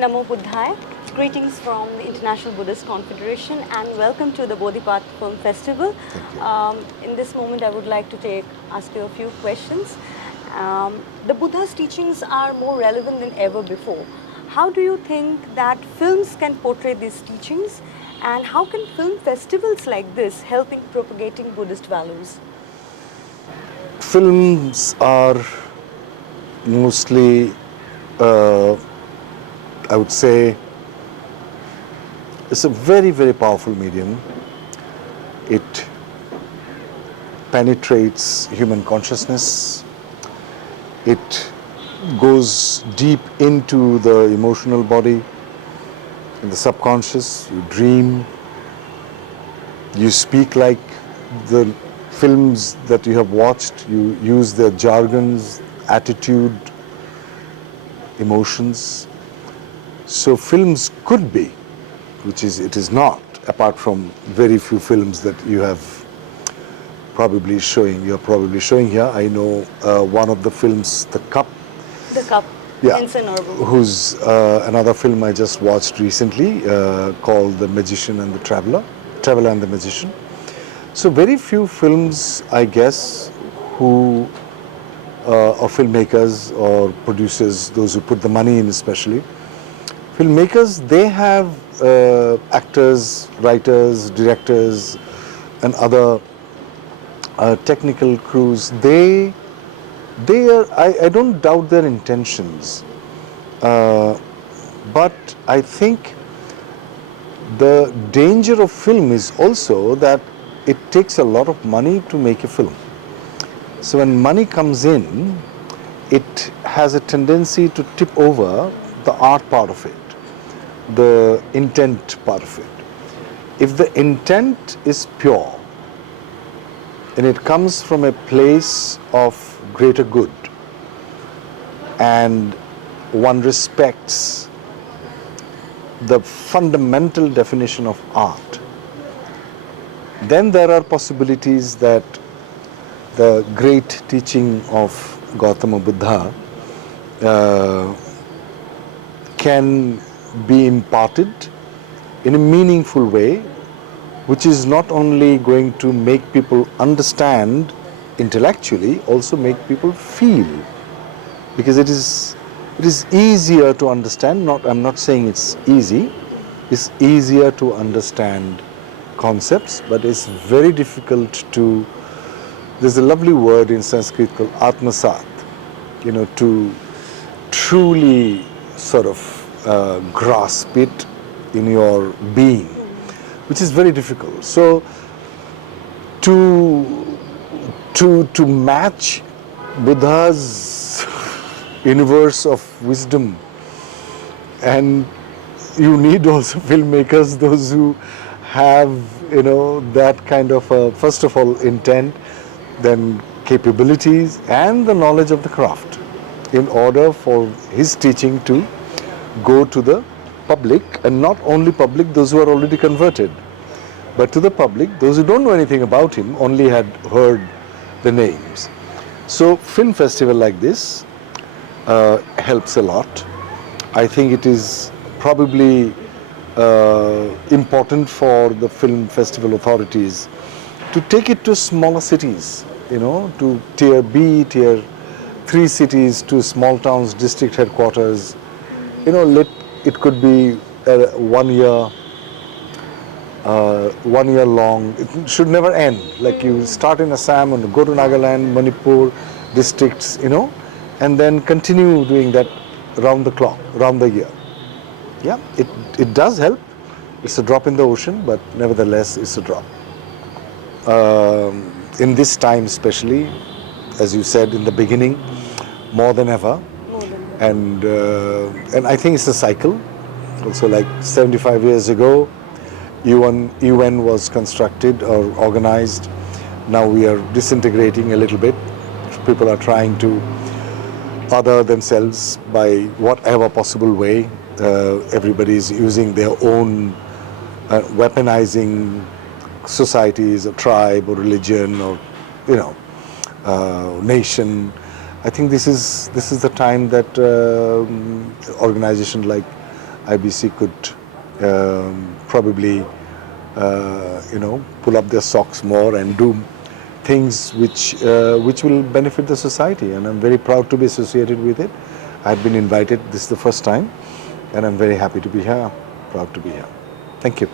Namo Buddhaya. Greetings from the International Buddhist Confederation and welcome to the Bodhipath Film Festival. In this moment, I would like to ask you a few questions. The Buddha's teachings are more relevant than ever before. How do you think that films can portray these teachings, and how can film festivals like this help in propagating Buddhist values? Films are mostly, I would say, it's a very, very powerful medium. It penetrates human consciousness. It goes deep into the emotional body, in the subconscious. You dream. You speak like the films that you have watched. You use their jargons, attitude, emotions. So films could be, which is it is not, apart from very few films that you have probably showing. You're probably showing here. I know one of the films, The Cup. The Cup. Yeah. Insenarable. Who's another film I just watched recently called The Magician and the Traveler and the Magician. So very few films, I guess, who or filmmakers or producers, those who put the money in especially, filmmakers, they have actors, writers, directors and other technical crews. They are, I don't doubt their intentions, but I think the danger of film is also that it takes a lot of money to make a film. So when money comes in, it has a tendency to tip over the art part of it, the intent part of it. If the intent is pure and it comes from a place of greater good and one respects the fundamental definition of art, then there are possibilities that the great teaching of Gautama Buddha can be imparted in a meaningful way, which is not only going to make people understand intellectually, also make people feel, because it is easier to understand. I'm not saying it's easy. It's easier to understand concepts, but it's very difficult to. There's a lovely word in Sanskrit called atmasat, to truly sort of grasp it in your being, which is very difficult. So to match Buddha's universe of wisdom, and you need also filmmakers, those who have that kind of first of all intent, then capabilities and the knowledge of the craft, in order for his teaching to go to the public, and not only public, those who are already converted, but to the public, those who don't know anything about him, only had heard the names. So film festival like this helps a lot. I think it is probably important for the film festival authorities to take it to smaller cities, to tier B, tier 3 cities, to small towns, district headquarters. It could be 1 year, 1 year long. It should never end. Like you start in Assam and go to Nagaland, Manipur districts, and then continue doing that round the clock, round the year. Yeah, it does help. It's a drop in the ocean, but nevertheless, it's a drop. In this time especially, as you said in the beginning, more than ever. And I think it's a cycle. Also, like 75 years ago, UN was constructed or organized. Now we are disintegrating a little bit. People are trying to other themselves by whatever possible way. Everybody is using their own weaponizing societies, or tribe, or religion, or nation. I think this is the time that organizations like IBC could probably, pull up their socks more and do things which will benefit the society. And I'm very proud to be associated with it. I've been invited. This is the first time, and I'm very happy to be here. Proud to be here. Thank you.